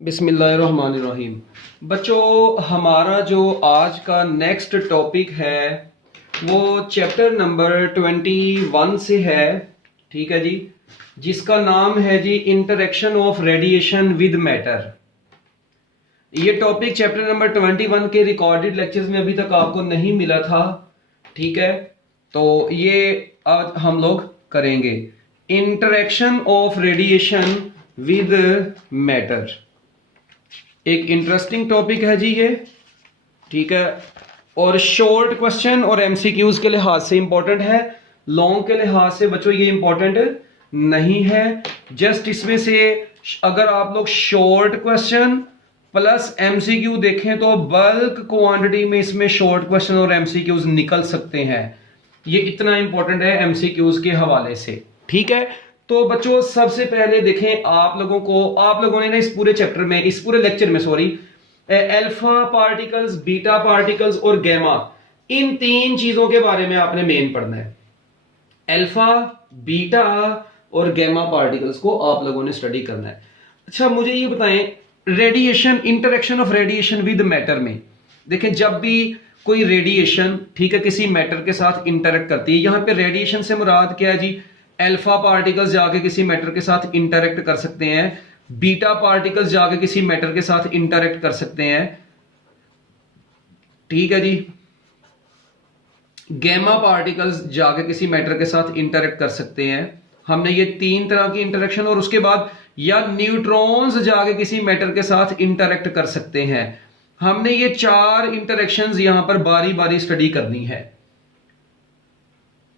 बिस्मिल्लाहिर्रहमानिर्रहीम। बच्चों, हमारा जो आज का नेक्स्ट टॉपिक है वो चैप्टर नंबर 21 से है। ठीक है जी, जिसका नाम है जी interaction of radiation with matter. ये टॉपिक चैप्टर नंबर 21 के रिकॉर्डेड लेक्चर्स में अभी तक आपको नहीं मिला था। ठीक है, तो ये आज हम लोग करेंगे interaction of radiation with matter. एक इंटरेस्टिंग टॉपिक है जी ये। ठीक है, और शॉर्ट क्वेश्चन और एमसीक्यूज के लिहाज से इंपॉर्टेंट है, लॉन्ग के लिहाज से बच्चों ये इंपॉर्टेंट नहीं है। जस्ट इसमें से अगर आप लोग शॉर्ट क्वेश्चन प्लस एमसीक्यू देखें तो बल्क क्वांटिटी में इसमें शॉर्ट क्वेश्चन और एमसीक्यूज निकल सकते हैं। ये इतना इंपॉर्टेंट है एमसीक्यूज के हवाले से। ठीक है, तो बच्चों सबसे पहले देखें, आप लोगों ने ना इस पूरे चैप्टर में, इस पूरे लेक्चर में sorry, alpha particles, beta particles और गैमा, इन तीन चीजों के बारे में आपने मेन पढ़ना है। अल्फा, बीटा और गैमा पार्टिकल्स को आप लोगों ने स्टडी करना है। अच्छा, मुझे ये बताएं, radiation, interaction of radiation with matter में देखें, जब भी कोई रेडिएशन, ठीक है, किसी मैटर के साथ इंटरेक्ट करती है, यहां पे रेडिएशन से मुराद क्या है जी? अल्फा पार्टिकल्स जाके किसी मैटर के साथ इंटरेक्ट कर सकते हैं, बीटा पार्टिकल्स जाके किसी मैटर के साथ इंटरेक्ट कर सकते हैं। ठीक है जी, गैमा पार्टिकल्स जाके किसी मैटर के साथ इंटरेक्ट कर सकते हैं। हमने ये तीन तरह की इंटरेक्शन, और उसके बाद या न्यूट्रॉन्स जाके किसी मैटर के साथ इंटरेक्ट कर सकते हैं। हमने ये चार इंटरेक्शंस यहां पर बारी बारी स्टडी करनी है।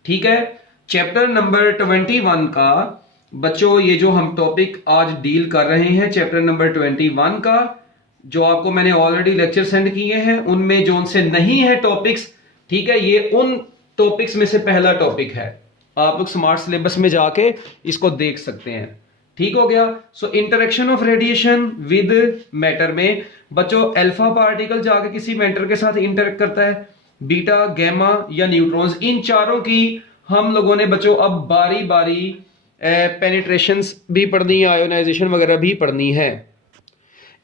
ठीक है, चैप्टर नंबर 21 का बच्चों, ये जो हम टॉपिक आज डील कर रहे हैं चैप्टर नंबर 21 का, जो आपको मैंने ऑलरेडी लेक्चर सेंड किए हैं, उनमें जो उनसे नहीं है टॉपिक्स, ठीक है, ये उन टॉपिक्स में से पहला टॉपिक है। आप लोग स्मार्ट सिलेबस में जाके इसको देख सकते हैं। ठीक हो गया। So interaction of radiation with matter में बच्चों, अल्फा पार्टिकल जाके किसी मैटर के साथ इंटरेक्ट करता है, बीटा, गैमा या न्यूट्रॉन्स, इन चारों की हम लोगों ने बच्चों अब बारी बारी पेनिट्रेशंस भी पढ़नी है, आयोनाइजेशन वगैरह भी पढ़नी है।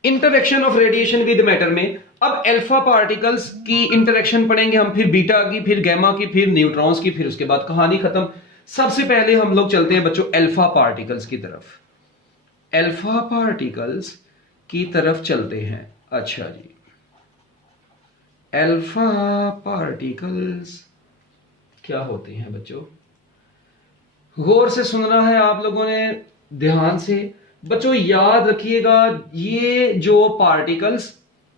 Interaction of radiation with matter में अब अल्फा पार्टिकल्स की इंटरेक्शन पढ़ेंगे हम, फिर बीटा की, फिर गैमा की, फिर न्यूट्रॉन्स की, फिर उसके बाद कहानी खत्म। सबसे पहले हम लोग चलते हैं बच्चों अल्फा पार्टिकल्स की तरफ। अल्फा पार्टिकल्स की तरफ चलते हैं। अच्छा जी, अल्फा पार्टिकल्स क्या होते हैं बच्चों? गौर से सुनना है आप लोगों ने, ध्यान से। बच्चों याद रखिएगा, ये जो पार्टिकल्स,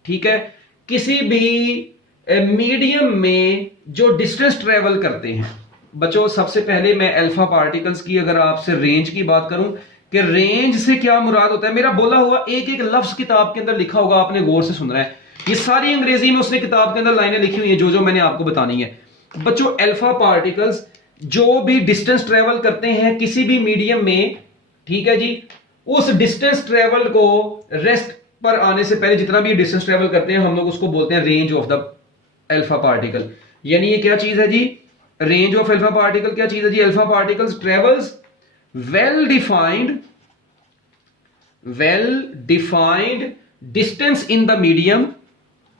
ठीक है, किसी भी मीडियम में जो डिस्टेंस ट्रेवल करते हैं। बच्चों सबसे पहले मैं अल्फा पार्टिकल्स की अगर आपसे रेंज की बात करूं कि रेंज से क्या मुराद होता है, मेरा बोला हुआ एक एक लफ्ज किताब के अंदर लिखा होगा, आपने गौर से सुनना है। ये सारी अंग्रेजी में उसने किताब के अंदर लाइनें लिखी हुई है, जो जो मैंने आपको बतानी है। बच्चों अल्फा पार्टिकल्स जो भी डिस्टेंस ट्रेवल करते हैं किसी भी मीडियम में, ठीक है जी, उस डिस्टेंस ट्रेवल को रेस्ट पर आने से पहले जितना भी डिस्टेंस ट्रेवल करते हैं, हम लोग उसको बोलते हैं range of the alpha particle. यानी ये क्या चीज है जी? रेंज ऑफ अल्फा पार्टिकल क्या चीज है जी? Alpha particles travels well defined distance in the medium,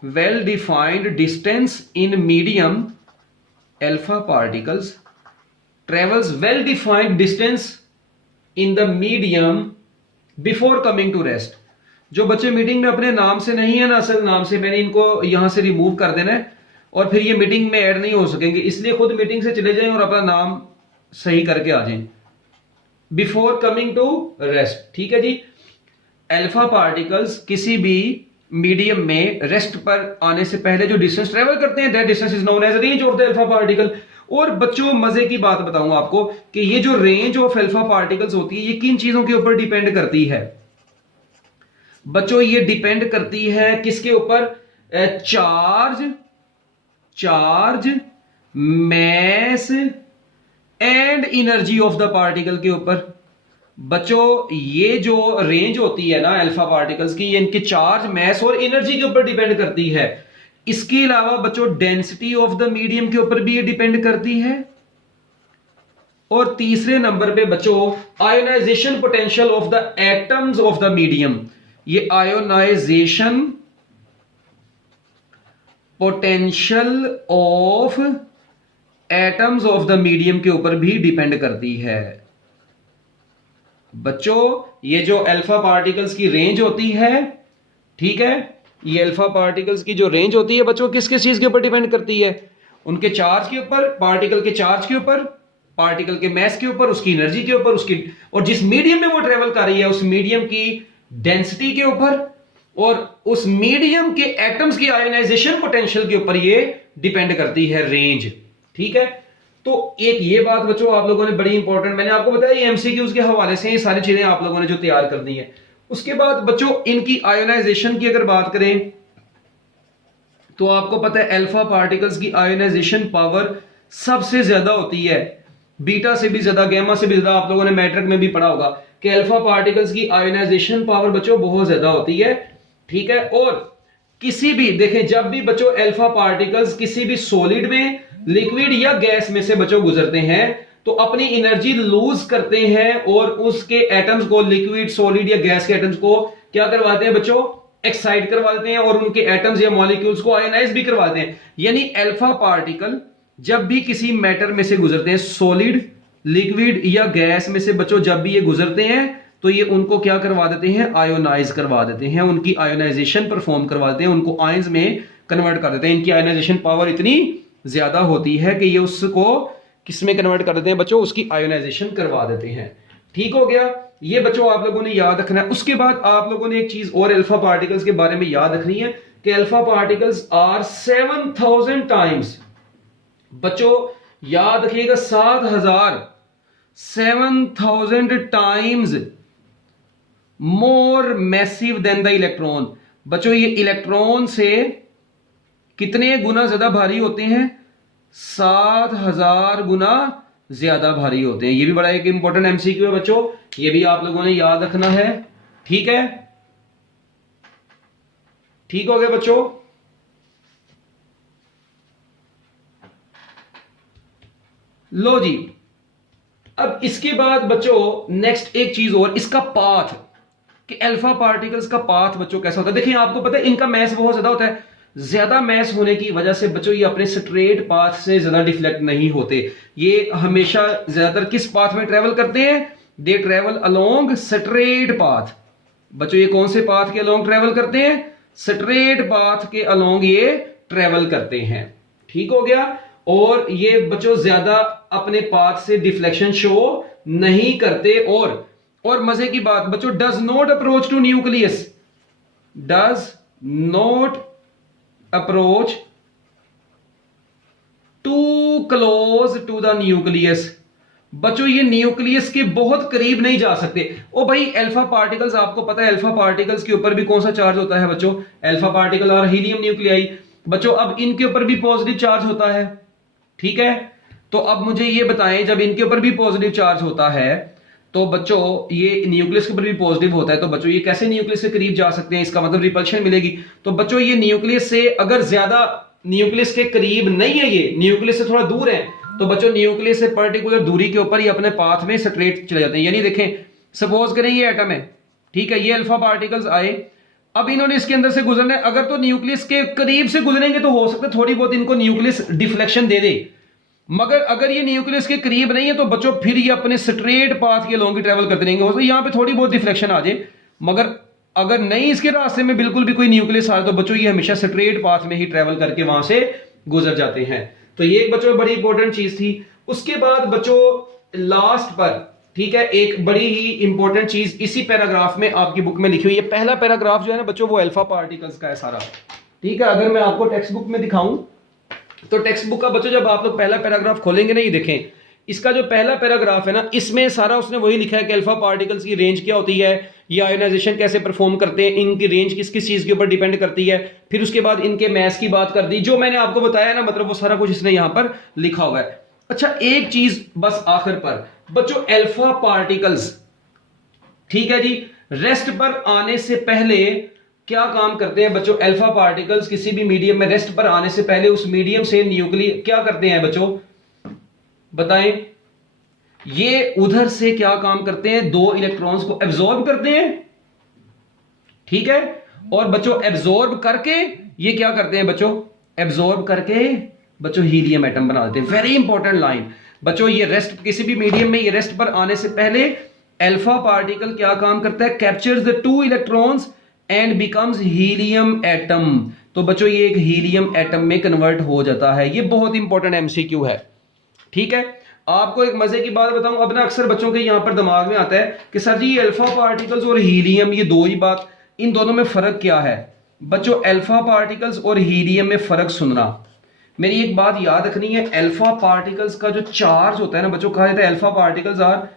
well defined distance in medium. Alpha particles travels well defined distance in the medium before coming to rest। जो बच्चे meeting में अपने नाम से नहीं है ना, असल नाम से, मैंने इनको यहां से रिमूव कर देना है और फिर ये मीटिंग में ऐड नहीं हो सकेंगे, इसलिए खुद मीटिंग से चले जाएं और अपना नाम सही करके आ जाएं बिफोर कमिंग टू रेस्ट। ठीक है जी, अल्फा पार्टिकल्स किसी भी मीडियम में रेस्ट पर आने से पहले जो डिस्टेंस ट्रेवल करते हैं, that distance is known as range of the alpha particle. और बच्चों मजे की बात बताऊंगा आपको कि ये जो रेंज ऑफ अल्फा पार्टिकल्स होती है, ये किन चीजों के ऊपर डिपेंड करती है बच्चों? ये डिपेंड करती है किसके ऊपर? Charge, mass and energy of the particle के ऊपर। बच्चों ये जो रेंज होती है ना अल्फा पार्टिकल्स की, ये इनके चार्ज, मैस और एनर्जी के ऊपर डिपेंड करती है। इसके अलावा बच्चों डेंसिटी ऑफ द मीडियम के ऊपर भी ये डिपेंड करती है। और तीसरे नंबर पे बच्चों ionisation potential of the atoms of the medium, ये ionisation potential of atoms of the medium के ऊपर भी डिपेंड करती है। बच्चों ये जो अल्फा पार्टिकल्स की रेंज होती है, ठीक है, ये अल्फा पार्टिकल्स की जो रेंज होती है बच्चों किस किस चीज के ऊपर डिपेंड करती है? उनके चार्ज के ऊपर, पार्टिकल के चार्ज के ऊपर, पार्टिकल के मास के ऊपर, उसकी एनर्जी के ऊपर, उसकी और जिस मीडियम में वो ट्रेवल कर रही है उस मीडियम की डेंसिटी के ऊपर और उस मीडियम के एटम्स की आयोनाइजेशन पोटेंशियल के ऊपर ये डिपेंड करती है रेंज। ठीक है, तो एक ये बात बच्चों आप लोगों ने बड़ी इंपॉर्टेंट, मैंने आपको बताया ये एमसीक्यूज के हवाले से ये सारी चीजें आप लोगों ने जो तैयार करनी है। उसके बाद बच्चों इनकी आयोनाइजेशन की अगर बात करें तो आपको पता है अल्फा पार्टिकल्स की आयोनाइजेशन पावर सबसे ज्यादा होती है, बीटा से भी ज्यादा, गामा से भी ज्यादा। आप लोगों ने मैट्रिक में भी पढ़ा होगा कि अल्फा पार्टिकल्स की आयोनाइजेशन पावर बच्चों बहुत ज्यादा होती है। ठीक है, और किसी भी देखें जब भी बच्चों अल्फा पार्टिकल्स किसी भी सॉलिड में, लिक्विड या गैस में से बच्चों गुजरते हैं तो अपनी एनर्जी लूज करते हैं और उसके एटम्स को, लिक्विड, सॉलिड या गैस के एटम्स को क्या करवाते हैं बच्चों? एक्साइट करवा देते हैं और उनके एटम्स या मॉलिक्यूल्स को आयोनाइज भी करवाते हैं। यानी अल्फा पार्टिकल जब भी किसी मैटर में से गुजरते हैं, सॉलिड, लिक्विड या गैस में से बच्चों जब भी ये गुजरते हैं तो ये उनको क्या करवा देते हैं? आयोनाइज करवा देते हैं, उनकी आयोनाइजेशन परफॉर्म करवा देते हैं, उनको आयंस में कन्वर्ट कर देते हैं। इनकी आयोनाइजेशन पावर इतनी ज्यादा होती है कि ये उसको किस में कन्वर्ट कर देते हैं बच्चों? उसकी आयोनाइजेशन करवा देते हैं। ठीक हो गया, ये बच्चों आप लोगों ने याद रखना है। उसके बाद आप लोगों ने एक चीज और अल्फा पार्टिकल्स के बारे में याद रखनी है कि अल्फा पार्टिकल्स आर 7000 टाइम्स, बच्चों याद रखिएगा 7000 times more massive than the electron. बच्चों ये इलेक्ट्रॉन से कितने गुना ज्यादा भारी होते हैं? 7000 गुना ज्यादा भारी होते हैं। ये भी बड़ा एक इंपॉर्टेंट एमसीक्यू है बच्चों, ये भी आप लोगों ने याद रखना है। ठीक है, ठीक हो गया बच्चों। लो जी, अब इसके बाद बच्चों नेक्स्ट एक चीज और, इसका पाथ कि अल्फा पार्टिकल्स का पाथ बच्चों कैसा होता है। देखिए आपको पता है इनका मैस बहुत ज्यादा होता है, ज्यादा मैस होने की वजह से बच्चों ये अपने स्ट्रेट पाथ से ज्यादा डिफ्लेक्ट नहीं होते। ये हमेशा ज्यादातर किस पाथ में ट्रेवल करते हैं? They travel along straight path. बच्चों ये कौन से पाथ के अलोंग ट्रेवल करते हैं? स्ट्रेट पाथ के अलोंग ये ट्रेवल करते हैं। ठीक हो गया, और ये बच्चों ज्यादा अपने पाथ से डिफ्लेक्शन शो नहीं करते। और मजे की बात बच्चों, does not approach to nucleus, does not approach to close to the nucleus. बच्चों ये न्यूक्लियस के बहुत करीब नहीं जा सकते। ओ भाई अल्फा पार्टिकल्स, आपको पता है अल्फा पार्टिकल्स के ऊपर भी कौन सा चार्ज होता है बच्चों? अल्फा पार्टिकल और हीलियम न्यूक्लियाई। बच्चों अब इनके ऊपर भी पॉजिटिव चार्ज होता है। ठीक है, तो अब मुझे ये बताएं जब इनके ऊपर भी पॉजिटिव चार्ज होता है तो बच्चों ये न्यूक्लियस के ऊपर भी पॉजिटिव होता है, तो बच्चों ये कैसे न्यूक्लियस के करीब जा सकते हैं? इसका मतलब रिपल्शन मिलेगी। तो बच्चों ये न्यूक्लियस से अगर ज्यादा, न्यूक्लियस के करीब नहीं है, ये न्यूक्लियस से थोड़ा दूर है, तो बच्चों न्यूक्लियस से पर्टिकुलर दूरी के ऊपर ये अपने पाथ में स्ट्रेट चले जाते हैं। यानी देखें सपोज करें ये एटम है, ठीक है, ये अल्फा पार्टिकल्स आए, अब इन्होंने इसके अंदर से गुजरना है, अगर तो न्यूक्लियस के करीब से गुजरेंगे तो हो सकता है थोड़ी बहुत इनको न्यूक्लियस डिफ्लेक्शन दे दे, मगर अगर ये न्यूक्लियस के करीब नहीं है तो बच्चों फिर ये अपने स्ट्रेट पाथ के लॉन्ग ट्रेवल करते रहेंगे। हो सकता है यहां पे थोड़ी बहुत डिफ्लेक्शन आ जाए, मगर अगर नहीं इसके रास्ते में बिल्कुल भी कोई न्यूक्लियस आ तो बच्चों ये हमेशा स्ट्रेट पाथ में ही ट्रेवल करके वहां से गुजर जाते हैं। तो ये एक बच्चों बड़ी इंपॉर्टेंट चीज थी। उसके बाद बच्चों लास्ट पर, ठीक है, एक बड़ी ही इंपॉर्टेंट चीज इसी पैराग्राफ में आपकी बुक में लिखी हुई है। पहला पैराग्राफ जो है ना बच्चों वो अल्फा पार्टिकल्स का है सारा। ठीक है, अगर मैं आपको टेक्स्ट बुक में दिखाऊं तो टेक्स्ट बुक का बच्चों जब आप लोग पहला पैराग्राफ खोलेंगे ना, ये देखें इसका जो पहला पैराग्राफ है ना, इसमें सारा उसने वही लिखा है कि अल्फा पार्टिकल्स की रेंज क्या होती है, ये आयोनाइजेशन कैसे परफॉर्म करते हैं, इनकी रेंज किस किस चीज के ऊपर डिपेंड करती है, फिर उसके बाद इनके मैस की बात कर दी, जो मैंने आपको बताया ना, मतलब वो सारा कुछ इसने यहां पर लिखा हुआ है। अच्छा एक चीज बस आखिर पर बच्चों, अल्फा पार्टिकल्स, ठीक है जी, रेस्ट पर आने से पहले क्या काम करते हैं बच्चों? अल्फा पार्टिकल्स किसी भी मीडियम में रेस्ट पर आने से पहले उस मीडियम से न्यूक्लियस क्या करते हैं बच्चों बताएं? ये उधर से क्या काम करते हैं? दो इलेक्ट्रॉन्स को एब्जॉर्ब करते हैं, ठीक है। और बच्चों एब्जॉर्ब करके ये क्या करते हैं बच्चों, एब्जॉर्ब करके बच्चों हीलियम एटम बना देते हैं। वेरी इंपॉर्टेंट लाइन बच्चों, ये रेस्ट किसी भी मीडियम में ये रेस्ट पर आने से पहले अल्फा पार्टिकल क्या काम करता है, captures the 2 electrons and becomes helium atom. तो बच्चों ये एक हीलियम एटम में कन्वर्ट हो जाता है। ये बहुत इंपॉर्टेंट एमसीक्यू है, ठीक है। आपको एक मजे की बात बताऊं, अब ना अक्सर बच्चों के यहां पर दिमाग में आता है कि सर जी अल्फा पार्टिकल्स और हीलियम ये दो ही बात, इन दोनों में फर्क क्या है। बच्चों अल्फा पार्टिकल्स और हीलियम में फर्क सुनना, मेरी एक बात याद रखनी है। अल्फा पार्टिकल्स का जो चार्ज होता है ना बच्चों, कहा जाता है alpha particles are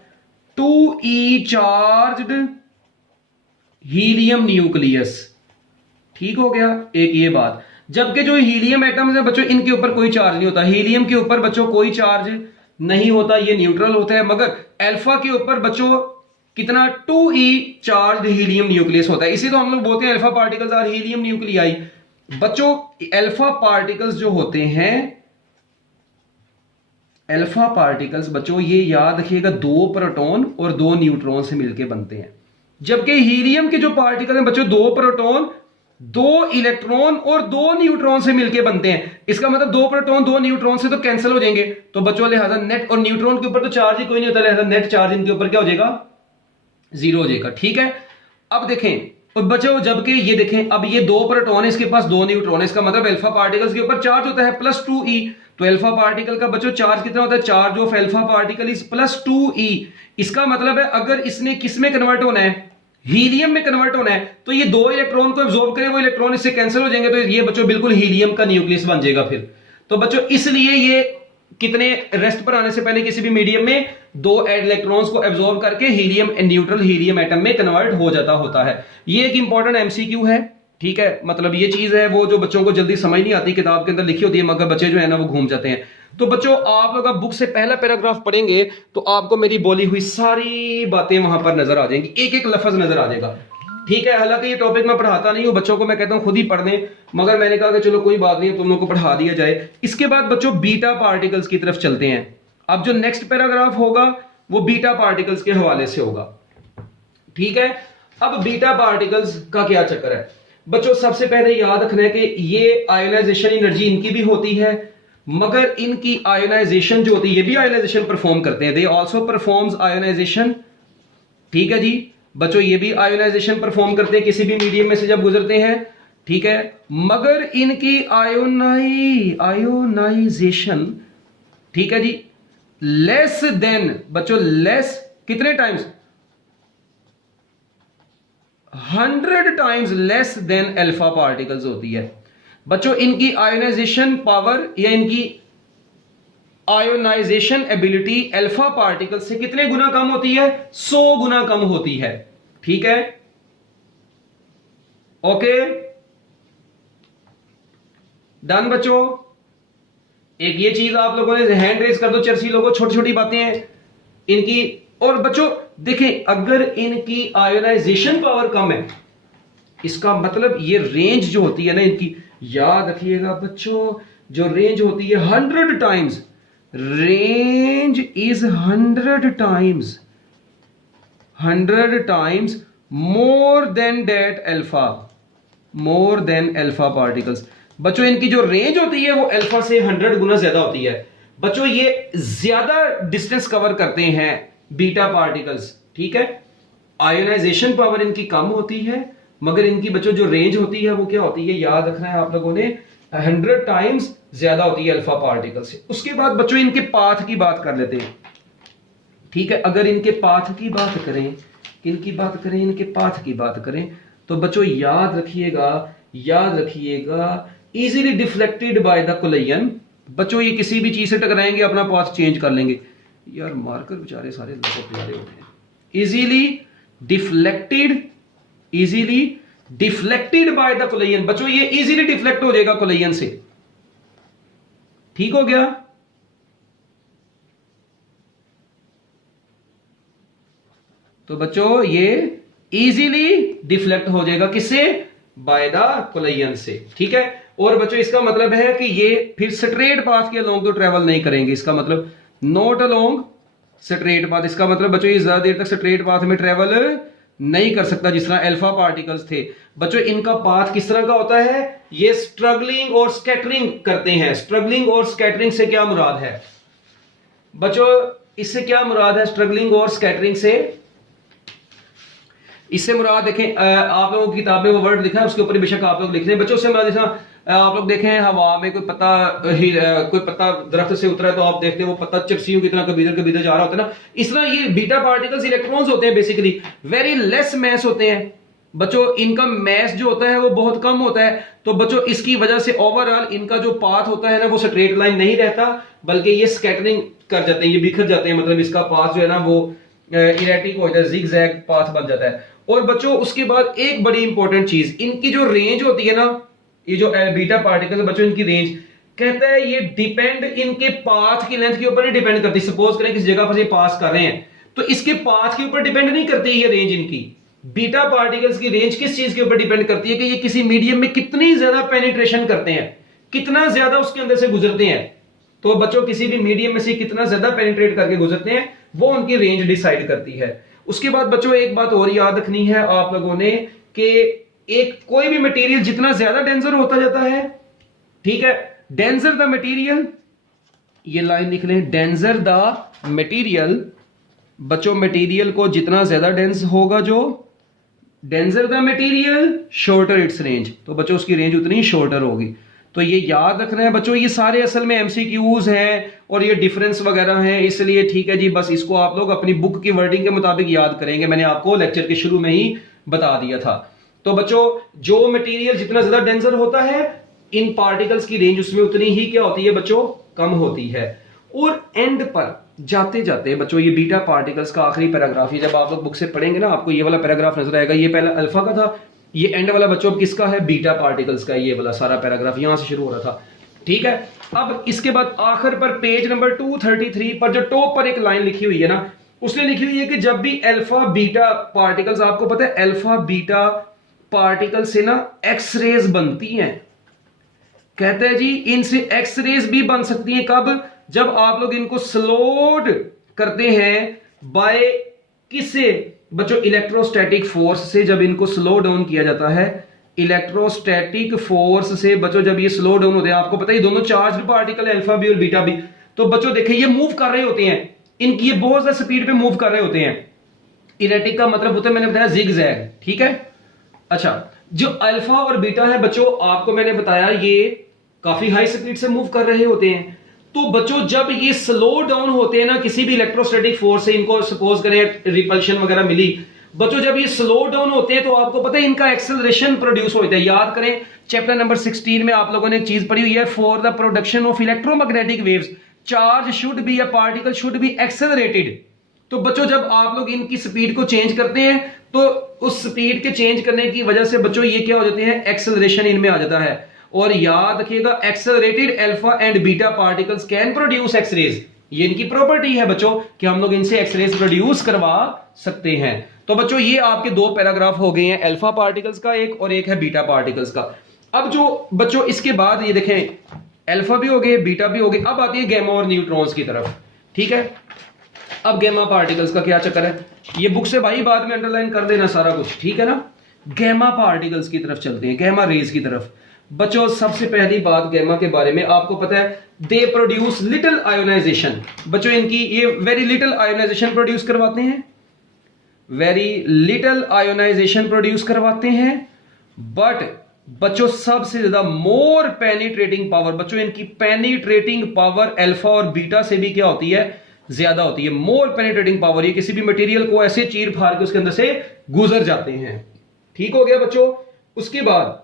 2e charged helium nucleus, ठीक हो गया एक ये बात। जबकि जो हीलियम एटम्स है बच्चों इनके ऊपर कोई चार्ज नहीं होता, हीलियम के ऊपर बच्चों कोई चार्ज नहीं होता, ये न्यूट्रल होता है। मगर अल्फा के ऊपर बच्चों कितना 2e चार्ज हीलियम न्यूक्लियस होता है, इसी तो हम लोग बोलते हैं alpha particles are helium nuclei. बच्चों अल्फा पार्टिकल्स जो होते हैं, अल्फा पार्टिकल्स बच्चों ये याद रखिएगा 2 प्रोटॉन और 2 न्यूट्रॉन से मिलकर बनते हैं। जबकि हीलियम के जो पार्टिकल हैं बच्चों 2 प्रोटॉन 2 इलेक्ट्रॉन और 2 न्यूट्रॉन से मिलकर बनते हैं। इसका मतलब 2 प्रोटॉन 2 न्यूट्रॉन से तो कैंसिल हो जाएंगे, तो बच्चों लिहाजा नेट, और न्यूट्रॉन के ऊपर तो चार्ज ही कोई नहीं होता, लिहाजा नेट चार्ज इनके ऊपर क्या हो जाएगा, 0 हो जाएगा, ठीक है। अब देखें और बच्चों जबकि ये देखें, अब ये 2 प्रोटॉन है, इसके पास 2 न्यूट्रॉन है, इसका मतलब अल्फा पार्टिकल्स के ऊपर चार्ज होता है +2e। तो अल्फा पार्टिकल का बच्चों चार्ज कितना होता है, charge of alpha particle is +2e। इसका मतलब है अगर इसने किस में कन्वर्ट होना है, हीलियम में कन्वर्ट होना है, तो ये 2 इलेक्ट्रॉन को एब्जॉर्ब करे, वो इलेक्ट्रॉन इससे कैंसिल हो जाएंगे, तो ये बच्चों बिल्कुल हीलियम का न्यूक्लियस बन जाएगा फिर। तो बच्चों इसलिए ये कितने रेस्ट पर आने से पहले किसी भी मीडियम में 2 इलेक्ट्रॉन्स को एब्जॉर्ब करके हीलियम न्यूट्रल हीलियम एटम में कन्वर्ट हो जाता होता है। ये एक इंपॉर्टेंट एमसीक्यू है, ठीक है। मतलब ये चीज है वो जो बच्चों को जल्दी समझ नहीं आती, किताब के अंदर लिखी होती है मगर बच्चे जो है ना वो घूम जाते हैं। तो बच्चों आप लोग अब बुक से पहला पैराग्राफ पढ़ेंगे तो आपको मेरी बोली हुई सारी बातें वहां पर नजर आ जाएंगी, एक एक लफ्ज नजर आ जाएगा, ठीक है। हालांकि ये टॉपिक मैं पढ़ाता नहीं हूं बच्चों को, मैं कहता हूं खुद ही पढ़ लें, मगर मैंने कहा कि चलो कोई बात नहीं तुम लोगों को पढ़ा दिया जाए। इसके बाद बच्चों बीटा पार्टिकल्स की तरफ चलते हैं। अब जो नेक्स्ट पैराग्राफ होगा वो बीटा पार्टिकल्स के हवाले से होगा, ठीक है। अब बीटा पार्टिकल्स का क्या चक्कर है बच्चों, सबसे पहले याद रखना है कि ये आयोनाइजेशन एनर्जी इनकी भी होती है, मगर इनकी आयोनाइजेशन जो होती है ये भी आयोनाइजेशन परफॉर्म करते हैं, दे आल्सो परफॉर्म्स आयोनाइजेशन, ठीक है जी बच्चों, ये भी आयोनाइजेशन परफॉर्म करते हैं किसी भी मीडियम में से जब गुजरते हैं, ठीक है। मगर इनकी आयोनाइजेशन, ठीक है जी, लेस देन बच्चों, लेस कितने times, 100 times less than alpha particles होती है। बच्चों इनकी आयोनाइजेशन पावर या इनकी आयोनाइजेशन एबिलिटी अल्फा पार्टिकल से कितने गुना कम होती है, 100 गुना कम होती है, ठीक है, ओके डन बच्चों। एक ये चीज आप लोगों ने हैंड रेज कर दो, चर्सी लोगों, छोटी छोटी बातें हैं इनकी। और बच्चों देखें अगर इनकी आयोनाइजेशन पावर कम है, इसका मतलब ये रेंज जो होती है ना इनकी, याद रखिएगा बच्चों, जो रेंज होती है 100 times, range is 100 times more than that alpha, more than alpha particles. बच्चों इनकी जो रेंज होती है वो अल्फा से 100 गुना ज्यादा होती है। बच्चों ये ज्यादा डिस्टेंस कवर करते हैं बीटा पार्टिकल्स, ठीक है। आयोनाइजेशन पावर इनकी कम होती है, मगर इनकी बच्चों जो रेंज होती है वो क्या होती है, याद रखना है आप लोगों ने, 100 टाइम्स ज्यादा होती है अल्फा पार्टिकल से। उसके बाद बच्चों इनके पाथ की बात कर लेते हैं, ठीक है। अगर इनके पाथ की बात करें, किनकी बात करें, इनके पाथ की बात करें, तो बच्चों याद रखिएगा, याद रखिएगा, easily deflected by the collision. बच्चों ये किसी भी चीज से टकराएंगे अपना पाथ चेंज कर लेंगे, यार मार्कर बेचारे सारे लोगों प्यारे होते हैं। Easily deflected by the collision. बच्चों ये इजीली डिफ्लेक्ट हो जाएगा कोलिजन से, ठीक हो गया। तो बच्चों ये इजीली डिफ्लेक्ट हो जाएगा किससे, बाय द कोलिजन से, ठीक है। और बच्चों इसका मतलब है कि ये फिर स्ट्रेट पाथ के अलोंग तो ट्रेवल नहीं करेंगे, इसका मतलब नॉट अलोंग स्ट्रेट पाथ। इसका मतलब बच्चों ये ज्यादा देर तक स्ट्रेट पाथ में ट्रेवल नहीं कर सकता जिस तरह अल्फा पार्टिकल्स थे। बच्चों इनका पाथ किस तरह का होता है, ये स्ट्रगलिंग और स्कैटरिंग करते हैं। स्ट्रगलिंग और स्कैटरिंग से क्या मुराद है बच्चों, इससे क्या मुराद है स्ट्रगलिंग और स्कैटरिंग से? इससे मुराद देखें, आप लोगों की किताब में वो वर्ड लिखा है, उसके ऊपर बेशक आप लोग लिख रहे हैं। बच्चों से मुराद जैसा आप लोग देखें हवा में कोई पत्ता दरख्त से उतरा है तो आप देखते हैं वो पत्ता चरसियों की तरह कभी इधर जा रहा होता है ना। इस तरह ये बीटा पार्टिकल्स इलेक्ट्रॉन्स होते हैं, बेसिकली वेरी लेस मैस होते हैं बच्चों। इनका मैस जो होता है वो बहुत कम होता है। तो बच्चों इसकी वजह से ओवरऑल इनका जो पाथ होता है ना वो स्ट्रेट लाइन नहीं रहता, बल्कि ये स्कैटरिंग कर जाते हैं, ये बिखर जाते हैं। मतलब इसका पाथ जो है ना वो इरेटिक हो जाता है, जिग जैग पाथ बन जाता है। और बच्चों उसके बाद एक बड़ी इंपॉर्टेंट चीज, इनकी जो रेंज होती है ना, ये जो बीटा पार्टिकल बच्चों इनकी रेंज कहता है ये डिपेंड इनके पाथ की लेंथ के ऊपर नहीं डिपेंड करती। सपोज करें किस जगह पर ये पास कर रहे हैं तो इसके पाथ के ऊपर डिपेंड नहीं करती ये रेंज। इनकी बीटा पार्टिकल्स की रेंज किस चीज के ऊपर डिपेंड करती है कि ये किसी मीडियम में कितनी ज्यादा पेनिट्रेशन करते हैं, कितना ज्यादा उसके अंदर से गुजरते हैं। तो बच्चों किसी भी मीडियम में से कितना ज्यादा पेनिट्रेट करके गुजरते हैं वो उनकी रेंज डिसाइड करती है। उसके बाद बच्चों एक बात और याद रखनी है आप लोगों ने कि एक कोई भी मटेरियल जितना ज्यादा डेंसर होता जाता है, ठीक है, डेंसर द मटेरियल, ये लाइन लिख लें, डेंसर द मटेरियल। बच्चों मटेरियल को जितना ज्यादा डेंस होगा, जो denser the material shorter it's range, तो बच्चों उसकी रेंज उतनी शॉर्टर होगी। तो ये याद रखना है बच्चों। ये सारे असल में एमसीक्यूज हैं और ये डिफरेंस वगैरह हैं, इसलिए ठीक है जी, बस इसको आप लोग अपनी बुक की वर्डिंग के मुताबिक याद करेंगे। मैंने आपको लेक्चर के शुरू में ही बता दिया था। तो बच्चों जो मटेरियल जितना ज्यादा डेंसर होता है, इन पार्टिकल्स की रेंज उसमें उतनी ही क्या होती है बच्चों, कम होती है। और एंड पर जाते जाते बच्चों ये बीटा पार्टिकल्स का आखिरी पैराग्राफ, ये जब आप लोग बुक से पढ़ेंगे ना आपको ये वाला पैराग्राफ नजर आएगा। ये पहला अल्फा का था, ये एंड वाला बच्चों किसका है, बीटा पार्टिकल्स का। ये वाला सारा पैराग्राफ यहां से शुरू हो रहा था, ठीक है। अब इसके बाद आखिर पर पेज नंबर 233 पर जो टॉप पर एक लाइन लिखी हुई है ना, उसने लिखी हुई है कि जब भी अल्फा बीटा पार्टिकल्स, आपको पता है अल्फा बीटा पार्टिकल से ना एक्स रेज बनती हैं, कहते हैं जी इनसे एक्स रेज भी बन सकती हैं। कब, जब आप लोग इनको स्लोड करते हैं बाय किससे बच्चों, इलेक्ट्रोस्टैटिक फोर्स से। जब इनको स्लो डाउन किया जाता है इलेक्ट्रोस्टैटिक फोर्स से बच्चों, जब ये स्लो डाउन होते हैं, आपको पता है ये दोनों चार्ज्ड पार्टिकल है अल्फा भी और बीटा भी। तो बच्चों देखिए ये मूव कर रहे होते हैं, इनकी ये बहुत ज्यादा स्पीड पे मूव कर रहे होते हैं। इरेटिक का मतलब होता है, मैंने बताया जिग जैग, ठीक है। अच्छा, जो अल्फा और बीटा है बच्चों, आपको मैंने बताया ये काफी हाई स्पीड से मूव कर रहे होते हैं। तो बच्चों जब ये स्लो डाउन होते हैं ना किसी भी इलेक्ट्रोस्टैटिक फोर्स से, इनको सपोज करें रिपल्शन वगैरह मिली, बच्चों जब ये स्लो डाउन होते हैं तो आपको पता है इनका एक्सेलरेशन प्रोड्यूस होता है। याद करें चैप्टर नंबर 16 में आप लोगों ने एक चीज पढ़ी हुई है, for the production of electromagnetic waves charge should be, a particle should be accelerated. तो बच्चों जब आप लोग इनकी स्पीड को चेंज करते हैं तो उस स्पीड के चेंज करने की वजह से बच्चों ये क्या हो जाते हैं, एक्सेलरेशन इनमें आ जाता है। और याद रखिएगा accelerated alpha and beta particles can produce X rays, ये इनकी प्रॉपर्टी है बच्चों कि हम लोग इनसे एक्स रेज प्रोड्यूस करवा सकते हैं। तो बच्चों ये आपके दो पैराग्राफ हो गए हैं, अल्फा पार्टिकल्स का एक और एक है बीटा पार्टिकल्स का। अब जो बच्चों इसके बाद ये देखें अल्फा भी हो गए बीटा भी हो गए, अब आती है गैमा और न्यूट्रॉन्स की तरफ, ठीक है। अब गैमा पार्टिकल्स का क्या चक्कर है, ये बुक से भाई बाद में अंडरलाइन कर देना सारा कुछ, ठीक है ना। गैमा पार्टिकल्स की तरफ चलते हैं, गैमा रेज की तरफ। बच्चों सबसे पहली बात गैमा के बारे में आपको पता है, दे प्रोड्यूस लिटिल आयोनाइजेशन। बच्चों इनकी ये वेरी लिटिल आयोनाइजेशन प्रोड्यूस करवाते हैं, वेरी लिटिल आयोनाइजेशन प्रोड्यूस करवाते हैं। बट बच्चों सबसे ज्यादा मोर पेनिट्रेटिंग पावर, बच्चों इनकी पेनिट्रेटिंग पावर अल्फा और बीटा से भी क्या होती है, ज्यादा होती है। मोर पेनिट्रेटिंग पावर, ये किसी भी मटेरियल को ऐसे चीर फाड़ के उसके अंदर से गुजर जाते हैं, ठीक हो गया बच्चों। उसके बाद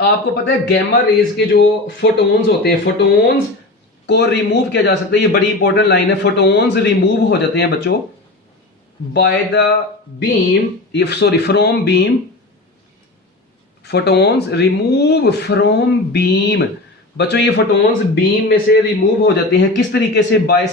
आपको पता है गैमा रेज के जो फोटोन्स होते हैं, फोटोन्स को रिमूव किया जा सकता है, ये बड़ी इंपॉर्टेंट लाइन है। फोटोन्स रिमूव हो जाते हैं बच्चों by the beam, sorry from beam, photons remove from beam. बच्चों ये फोटोन्स बीम में से रिमूव हो जाते हैं किस तरीके से, बाय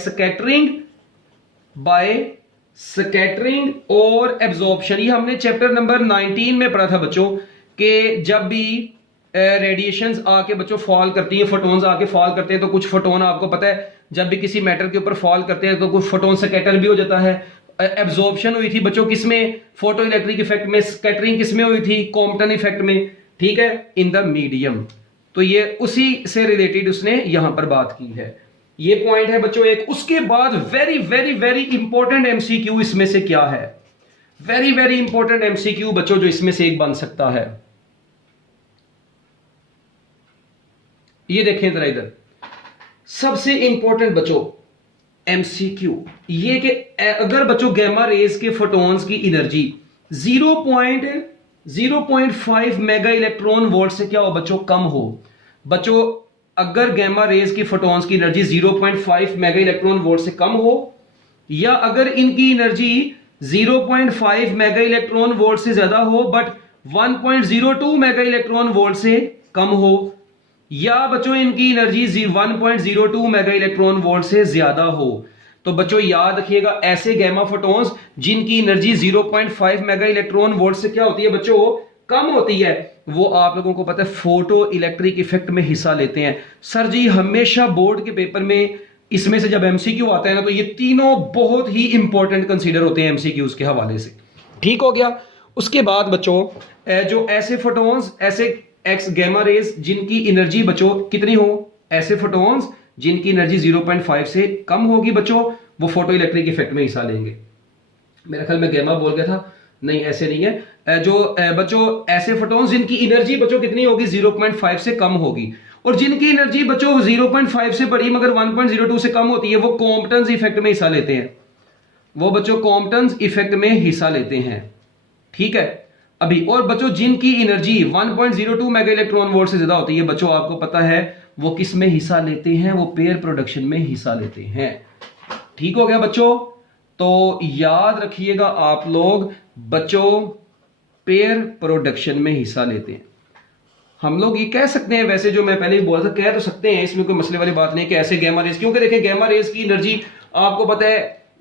स्कैटरिंग और एब्जॉर्प्शन। ये हमने चैप्टर नंबर 19 में पढ़ा था बच्चों कि जब भी रेडिएशंस आके बच्चों फॉल करती हैं, फोटोन्स आके फॉल करते हैं, तो कुछ फोटोन आपको पता है जब भी किसी मैटर के ऊपर फॉल करते हैं तो कुछ फोटोन स्कैटर भी हो जाता है, एब्जॉर्प्शन हुई थी बच्चों किसमें, फोटो इलेक्ट्रिक इफेक्ट में, स्कैटरिंग किसमें हुई थी, कॉम्पटन इफेक्ट में, ठीक है, इन द मीडियम। तो ये उसी से रिलेटेड उसने यहां पर बात की है। ये पॉइंट है बच्चों एक। उसके बाद very very very important MCQ इसमें से क्या है, वेरी वेरी इंपॉर्टेंट एमसीक्यू बच्चों जो इसमें से एक बन सकता है, ये देखें जरा इधर, सबसे इंपॉर्टेंट बच्चों एमसीक्यू ये कि अगर बच्चों गैमा रेज के फोटॉन्स की एनर्जी 0.5 मेगा इलेक्ट्रॉन वोल्ट से क्या हो बच्चों, कम हो। बच्चों अगर गैमा रेज की फोटॉन्स की एनर्जी 0.5 मेगा इलेक्ट्रॉन वोल्ट से कम हो, या अगर इनकी एनर्जी 0.5 मेगा इलेक्ट्रॉन वोल्ट से ज्यादा हो बट 1.02 मेगा इलेक्ट्रॉन वोल्ट से कम हो, या बच्चों इनकी एनर्जी 1.02 मेगा इलेक्ट्रॉन वोल्ट से ज्यादा हो, तो बच्चों याद रखिएगा ऐसे गैमा फोटॉन्स जिनकी एनर्जी 0.5 मेगा इलेक्ट्रॉन वोल्ट से क्या होती है बच्चों, कम होती है, वो आप लोगों को पता है फोटो इलेक्ट्रिक इफेक्ट में हिस्सा लेते हैं। सर जी हमेशा बोर्ड के पेपर में इसमें से जब एमसीक्यू आता है ना, तो ये तीनों बहुत ही इंपॉर्टेंट कंसीडर होते हैं एमसीक्यूज के हवाले से। ठीक हो गया। उसके बाद बच्चों जो ऐसे फोटॉन्स, ऐसे एक्स गैमा रेज जिनकी एनर्जी बच्चों कितनी हो, ऐसे फोटॉन्स जिनकी एनर्जी 0.5 से कम होगी बच्चों, वो फोटो इलेक्ट्रिक इफेक्ट में हिस्सा लेंगे। मेरा ख्याल में गैमा बोल गया था, नहीं ऐसे नहीं है। जो बच्चों ऐसे फोटॉन्स जिनकी एनर्जी बच्चों कितनी होगी, 0.5 से कम होगी, और जिनकी एनर्जी बच्चों 0.5 से बड़ी मगर 1.02 से कम होती है, वो कॉम्पटन इफेक्ट में हिस्सा लेते हैं, वो बच्चों कॉम्पटन इफेक्ट में हिस्सा लेते हैं। ठीक है अभी। और बच्चों जिनकी एनर्जी 1.02 मेगा इलेक्ट्रॉन वोल्ट से ज्यादा होती है बच्चों, आपको पता है वो किस में हिस्सा लेते हैं, वो पेयर प्रोडक्शन में हिस्सा लेते हैं। ठीक हो गया बच्चों। तो याद रखिएगा आप लोग बच्चों पेयर प्रोडक्शन में हिस्सा लेते हैं। हम लोग ये कह सकते हैं, वैसे जो मैं पहले ही बोला था, कह तो सकते हैं, इसमें कोई मसले वाली बात नहीं कि ऐसे गैमा रेज, क्योंकि देखें गैमा रेज की एनर्जी आपको पता है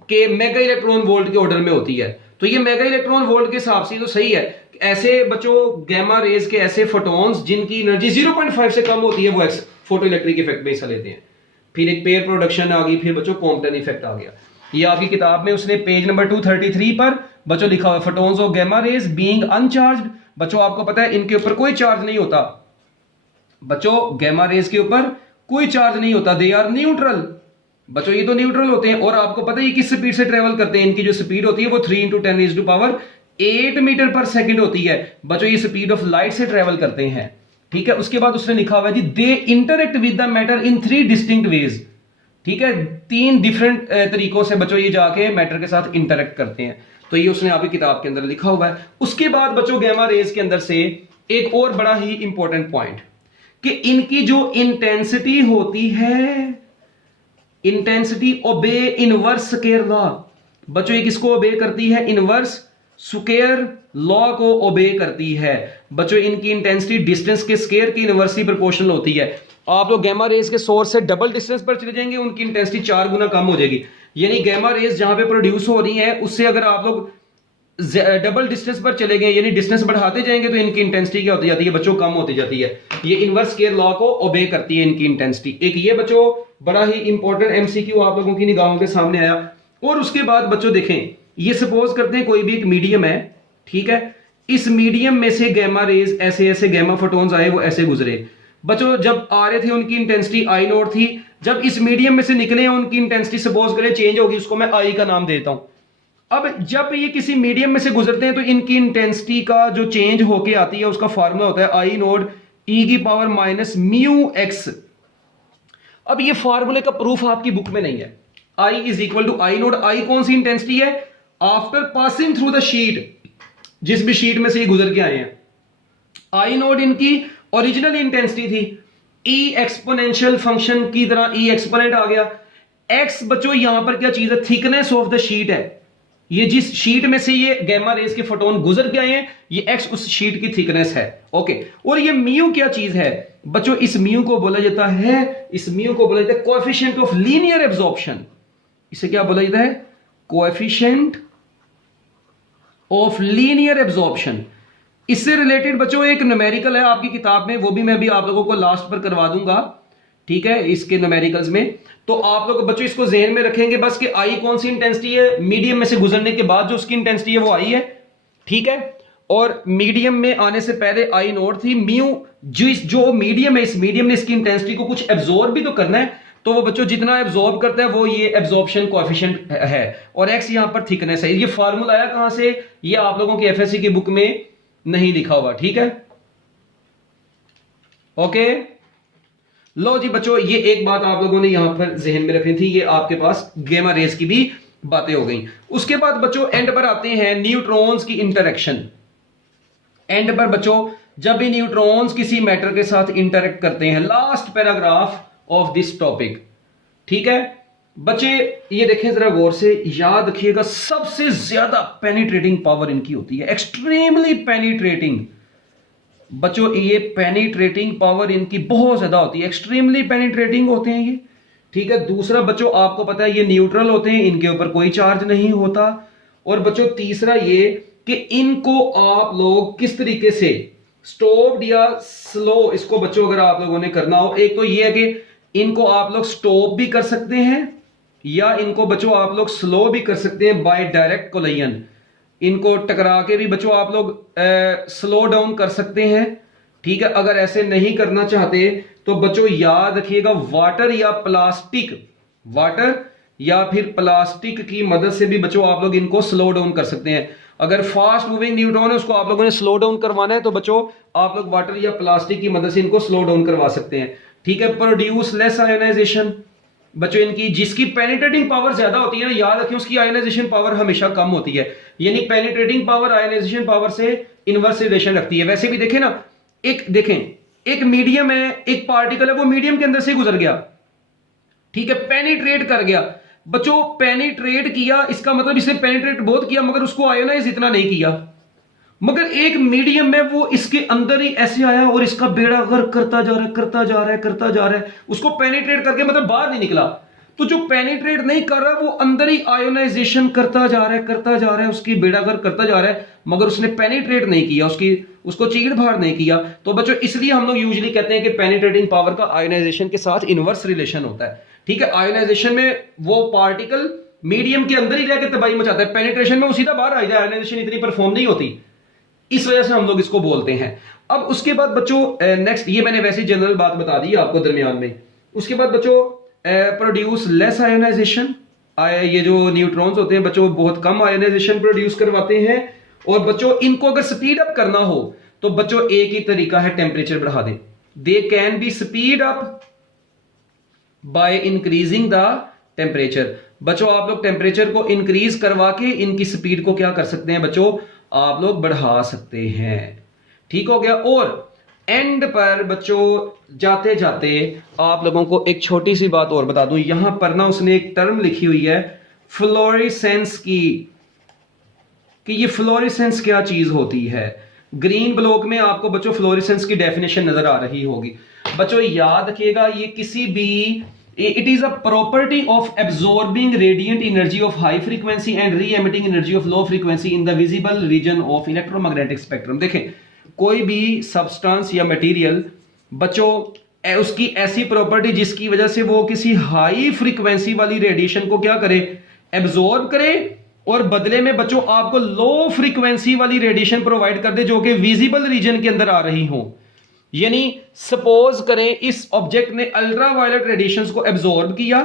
कि मेगा इलेक्ट्रॉन वोल्ट के ऑर्डर में होती है, तो ये मेगा इलेक्ट्रॉन वोल्ट के हिसाब से तो सही है। ऐसे बच्चों गैमा रेज के ऐसे फोटॉन्स जिनकी एनर्जी 0.5 से कम होती है, वो फोटो इलेक्ट्रिक इफेक्ट में हिस्सा लेते हैं। फिर एक पेयर प्रोडक्शन आ गई, फिर बच्चों कॉम्पटन इफेक्ट आ गया। ये आपकी किताब में उसने पेज नंबर 233 पर बच्चों लिखा हुआ, photons of gamma rays being uncharged. बच्चों आपको पता है इनके ऊपर कोई चार्ज नहीं होता, बच्चों गैमा रेज के ऊपर कोई चार्ज नहीं होता, दे आर न्यूट्रल। बच्चों ये तो न्यूट्रल होते हैं, और आपको पता है ये किस स्पीड से ट्रेवल करते हैं, इनकी जो स्पीड होती है वो 3 × 10⁸ मीटर पर सेकंड होती है। बच्चों ये स्पीड ऑफ लाइट से ट्रेवल करते हैं। ठीक है। उसके बाद उसने लिखा हुआ है जी, they interact with the matter in 3 distinct ways. ठीक है, 3 डिफरेंट तरीकों से बच्चों ये जाके मैटर के साथ इंटरेक्ट करते हैं। तो ये उसने आपकी किताब के अंदर लिखा हुआ है। उसके बाद बच्चों गैमा रेज के अंदर से एक और बड़ा ही इंपॉर्टेंट पॉइंट कि इनकी जो इंटेंसिटी होती है, इंटेंसिटी ओबे इनवर्स स्क्वायर लॉ। बच्चों ये किसको ओबे करती है, इनवर्स स्क्वायर लॉ को ओबे करती है। बच्चों इनकी इंटेंसिटी डिस्टेंस के स्क्वायर की इनवर्सली प्रोपोर्शनल होती है। आप लोग गैमा रेज के सोर्स से डबल डिस्टेंस पर चले जाएंगे, उनकी इंटेंसिटी 4 गुना कम हो जाएगी। यानी गैमा रेज जहां पे प्रोड्यूस हो रही है उससे अगर आप लोग डबल डिस्टेंस पर चले गए, यानी डिस्टेंस बढ़ाते जाएंगे, तो इनकी इंटेंसिटी क्या होती जाती है बच्चों, कम होती जाती है। ये इनवर्स स्क्वायर लॉ को ओबे करती है इनकी इंटेंसिटी। एक ये बच्चों बड़ा ही इंपॉर्टेंट एमसीक्यू आप लोगों की निगाहों के सामने आया। और उसके बाद बच्चों देखें, ये सपोज करते हैं कोई भी एक मीडियम है, ठीक है, इस मीडियम में से गैमा रेज ऐसे ऐसे गैमा फोटॉन्स आए, वो ऐसे गुजरे। बच्चों जब आ रहे थे उनकी इंटेंसिटी आई नॉट थी, जब इस मीडियम में से निकले उनकी इंटेंसिटी सपोज करें चेंज होगी, उसको मैं आई का नाम देता हूं। अब जब ये किसी मीडियम में से गुजरते हैं तो इनकी इंटेंसिटी का जो चेंज होके आती है उसका फार्मूला होता है आई नॉट e⁻μx। अब ये फार्मूले का प्रूफ आपकी बुक में नहीं है। I = I naught. आई कौन सी इंटेंसिटी है, after passing through the sheet, जिस भी शीट में से ये गुजर के आए हैं। आई नॉट इनकी ओरिजिनल इंटेंसिटी थी, ई एक्सपोनेंशियल फंक्शन की तरह ई एक्सपोनेंट आ गया। एक्स बच्चों यहां पर क्या चीज है, थिकनेस ऑफ द शीट है। ये जिस शीट में से ये गैमा रेज के फोटोन गुजर के आए हैं, ये एक्स उस शीट की थिकनेस है। ओके। और ये म्यू क्या चीज है बच्चों, इस म्यू को बोला जाता है, इस म्यू को बोला जाता है कोएफिशिएंट ऑफ लीनियर एब्जॉर्प्शन। इसे क्या बोला जाता है, कोएफिशिएंट ऑफ लीनियर एब्जॉर्प्शन। इससे रिलेटेड बच्चों एक न्यूमेरिकल है आपकी किताब में, वो भी मैं भी आप लोगों को लास्ट पर करवा दूंगा। ठीक है, इसके न्यूमेरिकल्स में। तो आप लोग बच्चों इसको ज़हन में रखेंगे बस कि आई कौन सी इंटेंसिटी है, मीडियम में से गुजरने के बाद जो उसकी इंटेंसिटी है वो आई है, ठीक है। और मीडियम में आने से पहले आई नोट थी, म्यू जो मीडियम है, इस मीडियम ने इसकी इंटेंसिटी को कुछ एब्जॉर्ब भी तो करना है, तो वो बच्चों जितना एब्जॉर्ब करता है वो ये एब्जॉर्प्शन कोएफिशिएंट है, और एक्स यहां पर थिकनेस है। ये फार्मूला आया कहां से, ये आप लोगों की एफएससी की बुक में नहीं लिखा हुआ, ठीक है, ओके। लो जी बच्चों, ये एक बात आप लोगों ने यहां पर जहन में रखनी थी, ये आपके पास गामा रेज की भी बातें हो गई। उसके बाद बच्चों एंड पर आते हैं न्यूट्रॉन्स की इंटरेक्शन। एंड पर बच्चों जब भी न्यूट्रॉन्स किसी मैटर के साथ इंटरेक्ट करते हैं, last paragraph of this topic, ठीक है बच्चे, ये देखें जरा गौर से, याद रखिएगा सबसे ज्यादा पेनिट्रेटिंग पावर इनकी होती है, एक्सट्रीमली पेनिट्रेटिंग। बच्चों ये पेनिट्रेटिंग पावर इनकी बहुत ज्यादा होती है, एक्सट्रीमली पेनिट्रेटिंग होते हैं ये, ठीक है। दूसरा बच्चों आपको पता है ये न्यूट्रल होते हैं, इनके ऊपर कोई चार्ज नहीं होता। और बच्चों तीसरा ये कि इनको आप लोग किस तरीके से स्टॉप या स्लो, इसको बच्चों अगर आप लोगों ने करना हो, एक तो ये है कि इनको आप लोग स्टॉप भी कर सकते हैं या इनको बच्चों आप लोग स्लो भी कर सकते हैं बाय डायरेक्ट कोलिजन। इनको टकरा के भी बच्चों आप लोग स्लो डाउन कर सकते हैं, ठीक है। अगर ऐसे नहीं करना चाहते तो बच्चों याद रखिएगा वाटर या फिर प्लास्टिक की मदद से भी बच्चों आप लोग इनको स्लो डाउन कर सकते हैं। अगर फास्ट मूविंग न्यूट्रॉन है उसको आप लोगों ने स्लो डाउन करवाना है तो बच्चों आप लोग वाटर या प्लास्टिक की मदद से इनको स्लो डाउन करवा सकते हैं, ठीक है। प्रोड्यूस लेस आयोनाइजेशन, बच्चों इनकी जिसकी पेनिट्रेटिंग पावर ज्यादा होती है ना, याद रखें उसकी आयोनाइजेशन पावर हमेशा कम होती है, यानी पेनिट्रेटिंग पावर आयोनाइजेशन पावर से इनवर्स रिलेशन रखती है। वैसे भी देखें ना, एक मीडियम है, एक पार्टिकल है, वो मीडियम के अंदर से गुजर गया, ठीक है, पेनिट्रेट कर गया। बच्चों पेनिट्रेट किया इसका मतलब इसने पेनिट्रेट बहुत किया मगर उसको आयोनाइज इतना नहीं किया। मगर एक मीडियम में वो इसके अंदर ही ऐसे आया और इसका बेड़ा गर्क करता जा रहा है, उसको पेनिट्रेट करके मतलब बाहर नहीं निकला। तो जो पेनिट्रेट नहीं कर रहा वो अंदर ही आयोनाइजेशन करता जा रहा है, उसकी बेड़ा गर्क करता जा रहा है, मगर उसने पेनिट्रेट नहीं किया, उसको चीड़ फाड़ नहीं किया। तो बच्चों इसलिए हम लोग यूजुअली कहते हैं कि पेनिट्रेटिंग पावर का आयोनाइजेशन के साथ इनवर्स रिलेशन होता है, ठीक है। आयोनाइजेशन में वो पार्टिकल मीडियम के अंदर ही रह के तबाही मचाता है, पेनिट्रेशन में वो सीधा बाहर आ जाए, आयोनाइजेशन इतनी परफॉर्म नहीं होती, इस वजह से हम लोग इसको बोलते हैं। अब उसके बाद बच्चों नेक्स्ट, ये मैंने वैसे जनरल बात बता दी आपको दरमियान में। उसके बाद बच्चों प्रोड्यूस लेस आयोनाइजेशन, ये जो न्यूट्रॉन्स होते हैं बच्चों बहुत कम आयोनाइजेशन प्रोड्यूस करवाते हैं। और बच्चों इनको अगर स्पीड अप करना हो तो बच्चों एक ही तरीका है, टेम्परेचर बढ़ा दें। They can be speed up by increasing the temperature. बच्चों आप लोग टेम्परेचर को इंक्रीज करवा के इनकी स्पीड को क्या कर सकते हैं बच्चों, आप लोग बढ़ा सकते हैं, ठीक हो गया। और एंड पर बच्चों जाते जाते आप लोगों को एक छोटी सी बात और बता दूं, यहां पर ना उसने एक टर्म लिखी हुई है फ्लोरेसेंस की, कि ये फ्लोरेसेंस क्या चीज होती है। ग्रीन ब्लॉक में आपको बच्चों फ्लोरेसेंस की डेफिनेशन नजर आ रही होगी। बच्चों याद रखिएगा ये किसी भी, it is a property of absorbing radiant energy of high frequency and reemitting energy of low frequency in the visible region of electromagnetic spectrum. देखें कोई भी सब्सटेंस या मटेरियल बच्चों उसकी ऐसी प्रॉपर्टी जिसकी वजह से वो किसी हाई फ्रीक्वेंसी वाली रेडिएशन को क्या करे, एब्जॉर्ब करे, और बदले में बच्चों आपको लो फ्रीक्वेंसी वाली रेडिएशन प्रोवाइड कर दे जो कि विजिबल रीजन के अंदर आ रही हो। यानी सपोज करें इस ऑब्जेक्ट ने अल्ट्रावायलेट रेडिएशंस को एब्जॉर्ब किया,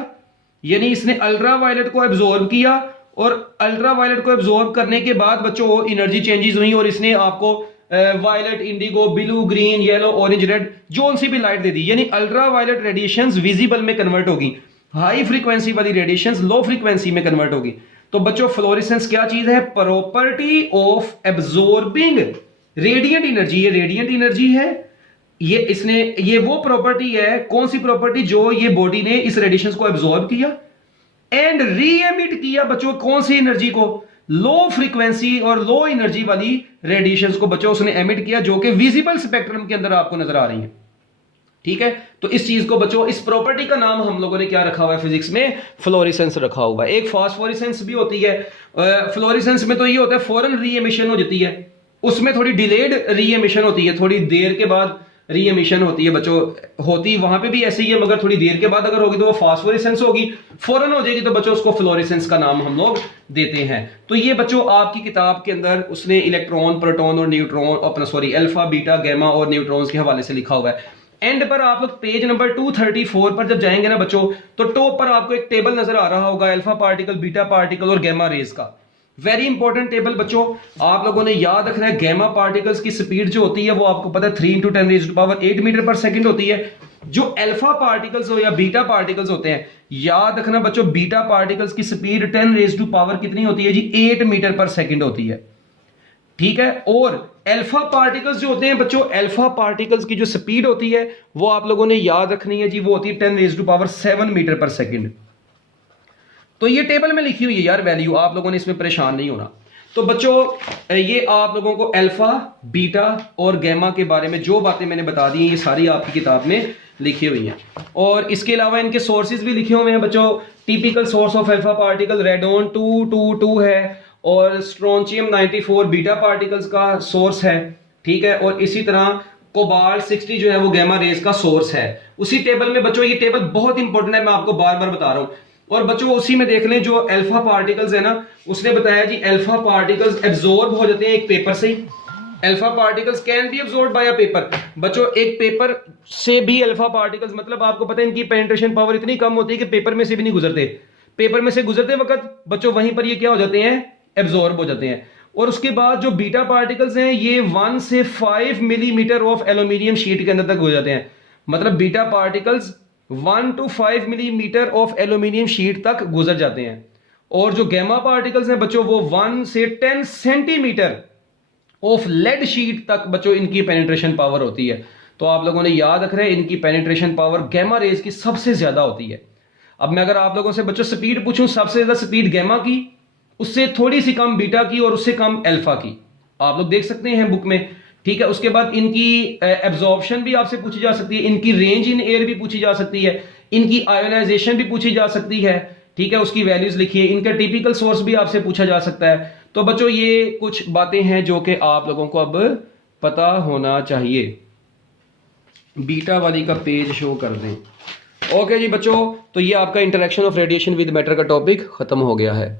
यानी इसने अल्ट्रावायलेट को एब्जॉर्ब किया, और अल्ट्रावायलेट को एब्जॉर्ब करने के बाद बच्चों एनर्जी चेंजेस हुई और इसने आपको violet, indigo, blue, green, yellow, orange, red zone सी भी लाइट दे दी, यानी अल्ट्रावायलेट रेडिएशंस विजिबल में कन्वर्ट होगी, हाई फ्रीक्वेंसी वाली रेडिएशंस लो फ्रीक्वेंसी में कन्वर्ट होगी। तो बच्चों फ्लोरेसेंस क्या चीज है, property of absorbing radiant energy. ये रेडिएंट एनर्जी है, ये वो प्रॉपर्टी है, कौन सी प्रॉपर्टी, जो ये बॉडी ने इस रेडिएशंस को एब्जॉर्ब किया एंड री एमिट किया बच्चों, कौन सी एनर्जी को, लो फ्रीक्वेंसी और लो एनर्जी वाली रेडिएशंस को बच्चों उसने एमिट किया जो कि विजिबल स्पेक्ट्रम के अंदर आपको नजर आ रही है, ठीक है। तो इस चीज को बच्चों, इस प्रॉपर्टी का नाम हम लोगों ने क्या रखा हुआ है फिजिक्स में, फ्लोरेसेंस रखा हुआ है। एक फास्फोरेसेंस भी होती है, फ्लोरेसेंस में तो ये होता है फौरन री एमिशन हो जाती है, उसमें थोड़ी डिलेड री एमिशन होती है, थोड़ी देर के बाद री एमिशन होती है बच्चों, होती वहां पे भी ऐसे ही है, मगर थोड़ी देर के बाद अगर होगी तो वो फास्फोरेसेंस होगी, फौरन हो जाएगी तो बच्चों उसको फ्लोरेसेंस का नाम हम लोग देते हैं। तो ये बच्चों आपकी किताब के अंदर उसने इलेक्ट्रॉन, प्रोटॉन और न्यूट्रॉन, अपना सॉरी अल्फा, बीटा, गैमा और न्यूट्रॉन्स के हवाले से लिखा हुआ है। एंड पर आप लोग पेज नंबर 234 पर जब जाएंगे ना बच्चों, तो टॉप पर आपको एक टेबल नजर आ रहा होगा अल्फा पार्टिकल, बीटा पार्टिकल और गैमा रेज का। वेरी इंपॉर्टेंट टेबल बच्चों, आप लोगों ने याद रखना है। गैमा पार्टिकल्स की स्पीड जो होती है वो आपको पता है 3 × 10⁸ मीटर पर सेकंड होती है। जो अल्फा पार्टिकल्स हो या बीटा पार्टिकल्स होते हैं, याद रखना बच्चों, बीटा पार्टिकल्स की स्पीड 10⁻⁻ कितनी होती है जी, 8 मीटर पर सेकंड होती है। ठीक है, और अल्फा पार्टिकल्स जो होते हैं बच्चों, अल्फा पार्टिकल्स की जो स्पीड होती है वो आप लोगों ने याद रखनी है जी, वो होती है 10⁻7 मीटर पर सेकंड। तो ये टेबल में लिखी हुई है यार वैल्यू, आप लोगों ने इसमें परेशान नहीं होना। तो बच्चों ये आप लोगों को अल्फा, बीटा और गैमा के बारे में जो बातें मैंने बता दी हैं ये सारी आपकी किताब में लिखी हुई हैं। और इसके अलावा इनके सोर्सेज भी लिखे हुए हैं बच्चों। Typical source of alpha particle radon 222 है, और स्ट्रोंचियम 94 बीटा पार्टिकल्स का सोर्स है। ठीक है, और इसी तरह कोबाल्ट 60 जो है वो गैमा रेज का सोर्स है। उसी टेबल में बच्चों, ये टेबल बहुत इंपॉर्टेंट है, मैं आपको बार बार बता रहा हूं। और बच्चों उसी में देख लें जो अल्फा पार्टिकल्स है ना, उसने बताया जी अल्फा पार्टिकल्स एब्जॉर्ब हो जाते हैं एक पेपर से ही। Alpha particles can be absorb by a paper. बच्चों एक पेपर से भी अल्फा पार्टिकल्स, मतलब आपको पता है इनकी पेनिट्रेशन पावर इतनी कम होती है कि पेपर में से भी नहीं गुजरते। पेपर में से गुजरते वक्त बच्चों वहीं पर ये क्या हो जाते हैं, एब्जॉर्ब हो जाते हैं। और उसके बाद जो बीटा पार्टिकल्स हैं ये 1 से 5 मिलीमीटर ऑफ एल्यूमिनियम शीट के अंदर तक हो जाते हैं। मतलब beta particles 1 to 5 millimetre of aluminium sheet तक गुजर जाते हैं। और जो गैमा पार्टिकल्स हैं बच्चों वो 1 से 10 सेंटीमीटर ऑफ लेड शीट तक बच्चों इनकी पेनिट्रेशन पावर होती है। तो आप लोगों ने याद रखना है इनकी पेनिट्रेशन पावर गैमा रेज की सबसे ज्यादा होती है। अब मैं अगर आप लोगों से बच्चों स्पीड पूछूं, सबसे ज्यादा स्पीड गैमा की, उससे थोड़ी सी कम बीटा की और उससे कम अल्फा की, आप लोग देख सकते हैं बुक में। ठीक है, उसके बाद इनकी एब्जॉर्प्शन भी आपसे पूछी जा सकती है, इनकी रेंज इन एयर भी पूछी जा सकती है, इनकी आयोनाइजेशन भी पूछी जा सकती है। ठीक है, उसकी वैल्यूज लिखिए, इनका टिपिकल सोर्स भी आपसे पूछा जा सकता है। तो बच्चों ये कुछ बातें हैं जो कि आप लोगों को अब पता होना चाहिए। बीटा वाली का पेज शो कर दें। ओके जी बच्चों, तो ये आपका interaction of radiation with matter का टॉपिक खत्म हो गया है।